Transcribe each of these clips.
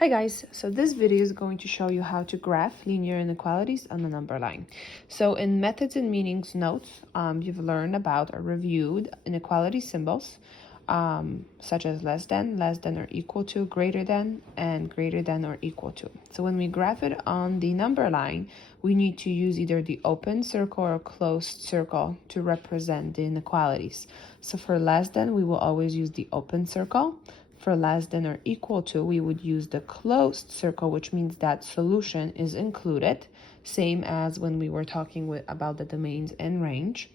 Hi guys, so this video is going to show you how to graph linear inequalities on the number line. So in methods and meanings notes, you've learned about or reviewed inequality symbols, such as less than or equal to, greater than, and greater than or equal to. So when we graph it on the number line, we need to use either the open circle or closed circle to represent the inequalities. So for less than, we will always use the open circle. For less than or equal to, we would use the closed circle, which means that solution is included, same as when we were talking about the domains and range.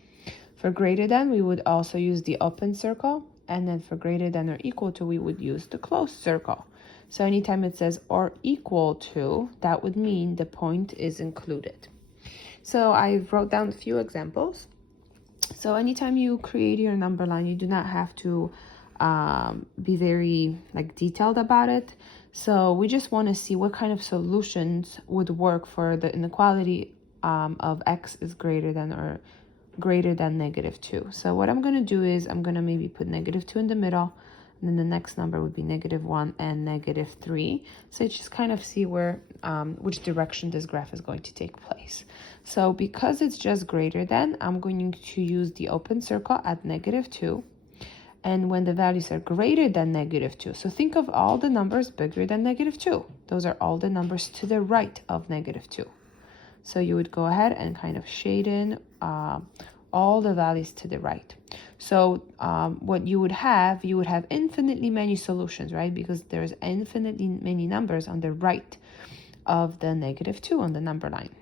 For greater than, we would also use the open circle, and then for greater than or equal to, we would use the closed circle. So anytime it says or equal to, that would mean the point is included. So I wrote down a few examples. So anytime you create your number line, you do not have to be very detailed about it. So we just want to see what kind of solutions would work for the inequality of x is greater than or greater than -2. So what I'm going to do is I'm going to maybe put -2 in the middle, and then the next number would be -1 and -3. So you just kind of see where which direction this graph is going to take place. So because it's just greater than, I'm going to use the open circle at -2. And when the values are greater than -2, so think of all the numbers bigger than -2. Those are all the numbers to the right of -2. So you would go ahead and kind of shade in all the values to the right. So what you would have infinitely many solutions, right? Because there's infinitely many numbers on the right of the -2 on the number line.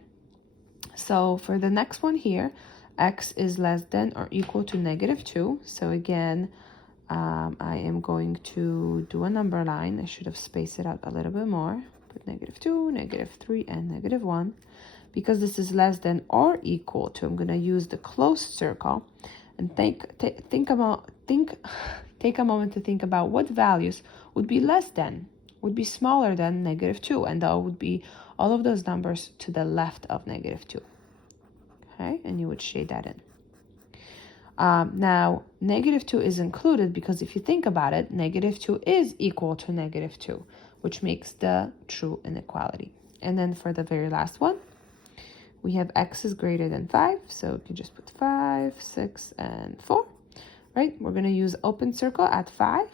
So for the next one here, x is less than or equal to -2. So again, I am going to do a number line. I should have spaced it out a little bit more. Put -2, -3, and -1. Because this is less than or equal to, I'm going to use the closed circle and take a moment to think about what values would be less than, would be smaller than -2, and that would be all of those numbers to the left of -2. Okay, and you would shade that in. Now, -2 is included because if you think about it, -2 is equal to -2, which makes the true inequality. And then for the very last one, we have x is greater than 5, so you can just put 5, 6, and 4, right? We're going to use open circle at 5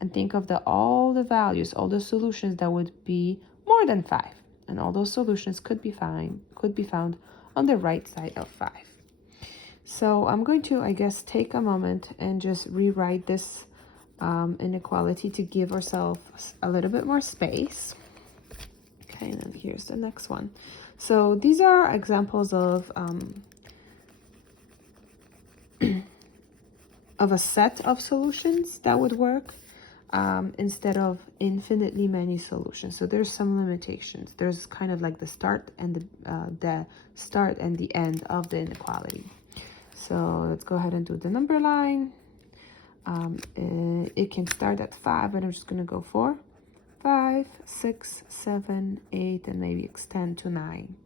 and think of all the values, all the solutions that would be more than 5. And all those solutions could be found on the right side of 5. So I'm going to, I guess, take a moment and just rewrite this inequality to give ourselves a little bit more space. Okay, and then here's the next one. So these are examples of a set of solutions that would work instead of infinitely many solutions. So there's some limitations. There's kind of like the start and the end of the inequality. So let's go ahead and do the number line. It can start at 5, but I'm just going to go for 5, 6, 7, 8, and maybe extend to 9.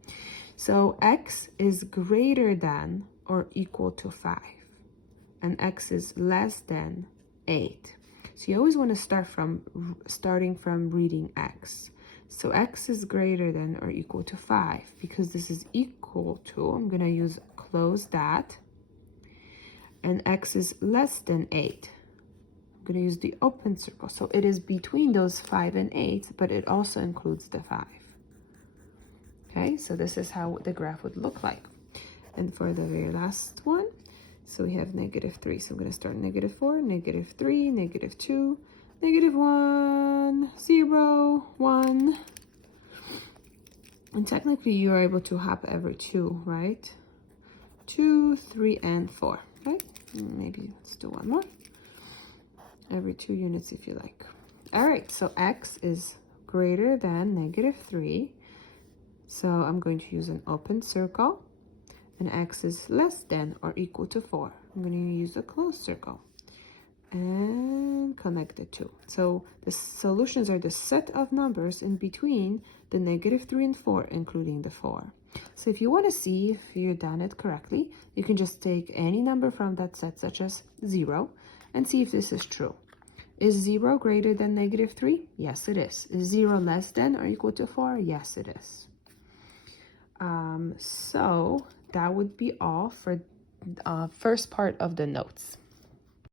So x is greater than or equal to 5, and x is less than 8. So you always want to starting from reading x. So x is greater than or equal to 5. Because this is equal to, I'm going to close that. And x is less than 8. I'm going to use the open circle. So it is between those 5 and 8, but it also includes the 5. Okay, so this is how the graph would look like. And for the very last one, so we have -3. So I'm going to start -4, -3, -2, -1, 0, 1. And technically you are able to hop every 2, right? 2, 3, and 4. Okay, maybe let's do one more. Every 2 units if you like. All right, so x is greater than -3. So I'm going to use an open circle. And x is less than or equal to 4. I'm going to use a closed circle. And connect the 2. So the solutions are the set of numbers in between the -3 and 4, including the 4. So if you want to see if you've done it correctly, you can just take any number from that set, such as 0, and see if this is true. Is 0 greater than -3? Yes, it is. Is 0 less than or equal to 4? Yes, it is. So that would be all for first part of the notes.